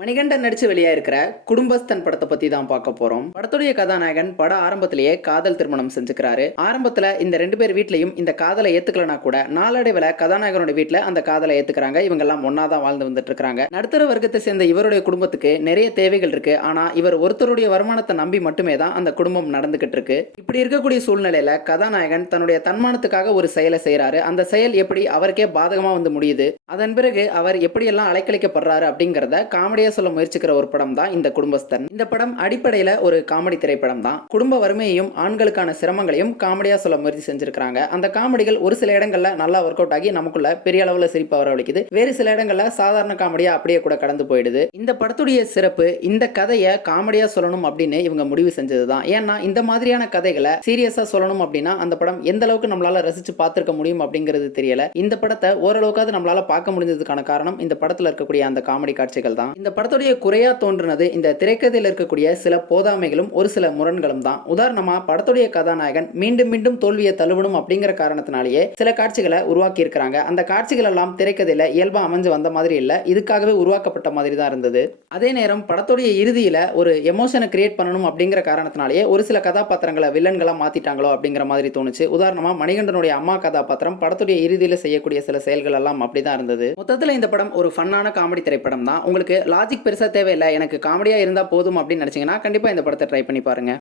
மணிகண்டன் நடிச்சு வெளியா இருக்கிற குடும்பஸ்தன் படத்தை பத்தி தான் பார்க்க போறோம். படத்துடைய கதாநாயகன் பட ஆரம்பத்திலேயே காதல் திருமணம் செஞ்சுக்கிறாரு. ஆரம்பத்துல இந்த 2 பேர் வீட்லயும் இந்த காதலை ஏத்துக்கலனா கூட நாளடைவுல கதாநாயகனோட வீட்ல அந்த காதலை ஏத்துக்கிறாங்க. இவங்க எல்லாம் ஒன்னாதான் வாழ்ந்து வந்துட்டு இருக்காங்க. நடுத்தர வர்க்கத்தை சேர்ந்த இவருடைய குடும்பத்துக்கு நிறைய தேவைகள் இருக்கு. ஆனா இவர் ஒருத்தருடைய வருமானத்தை நம்பி மட்டுமே தான் அந்த குடும்பம் நடந்துகிட்டு இருக்கு. இப்படி இருக்கக்கூடிய சூழ்நிலையில கதாநாயகன் தன்னுடைய தன்மானத்துக்காக ஒரு செயலை செய்யறாரு. அந்த செயல் எப்படி அவருக்கே பாதகமா வந்து முடியுது, அதன் பிறகு அவர் எப்படியெல்லாம் அலைக்கழிக்கப்படுறாரு அப்படிங்கறத காமெடியா சொல்ல முயற்சிக்கிற ஒரு படம் தான் இந்த குடும்பஸ்தன். இந்த படம் அடிப்படையில ஒரு காமெடி திரைப்படம் தான். குடும்ப வறுமையையும் ஆண்களுக்கான சிரமங்களையும் காமெடியா சொல்ல முயற்சி செஞ்சிருக்காங்க. அந்த காமெடிகள் ஒரு சில இடங்கள்ல நல்லா ஒர்க் அவுட் ஆகி நமக்குள்ள பெரிய அளவுல சிரிப்பா வரவழைக்குது. வேறு சில இடங்கள்ல சாதாரண காமெடியா அப்படியே கூட கடந்து போயிடுது. இந்த படத்துடைய சிறப்பு இந்த கதையை காமெடியா சொல்லணும் அப்படின்னு இவங்க முடிவு செஞ்சதுதான். ஏன்னா இந்த மாதிரியான கதைகளை சீரியஸா சொல்லணும் அப்படின்னா அந்த படம் எந்த அளவுக்கு நம்மளால ரசிச்சு பார்த்திருக்க முடியும் அப்படிங்கிறது தெரியல. இந்த படத்தை ஓரளவுக்காவது நம்மளால பார்க்க முடிஞ்சதுக்கான காரணம் இந்த படத்துல இருக்கக்கூடிய அந்த காமெடி காட்சிகள் தான். இந்த படத்துடைய குறையா தோன்றுனது இந்த திரைக்கதையில் இருக்கக்கூடிய சில போதாமைகளும் ஒரு சில முரண்களும் தான். உதாரணமா படத்துடைய கதாநாயகன் மீண்டும் மீண்டும் தோல்வியை தழுவணும் அப்படிங்கிற காரணத்தினாலேயே சில காட்சிகளை உருவாக்கி இருக்கிறாங்க. அந்த காட்சிகள் எல்லாம் திரைக்கதையில இயல்பா அமைஞ்சு வந்த மாதிரி இல்ல, இதுக்காகவே உருவாக்கப்பட்ட மாதிரி தான் இருந்தது. அதே நேரம் படத்துடைய இறுதியில ஒரு எமோஷனை கிரியேட் பண்ணணும் அப்படிங்கிற காரணத்தினாலேயே ஒரு சில கதாபாத்திரங்களை வில்லன்களா மாத்திட்டாங்களோ அப்படிங்கிற மாதிரி தோணுச்சு. உதாரணமா மணிகண்டனுடைய அம்மா கதாபாத்திரம் படத்துடைய இறுதியில செய்யக்கூடிய சில செயல்கள் எல்லாம் அப்படிதான் இருந்தது. மொத்தத்துல இந்த படம் ஒரு ஃபன்னான காமெடி திரைப்படம் தான். உங்களுக்கு லாஜிக் பெருசா தேவையில்லை, எனக்கு காமெடியா இருந்தா போதும் அப்படின்னு நினைச்சீங்கன்னா கண்டிப்பா இந்த படத்தை ட்ரை பண்ணி பாருங்க.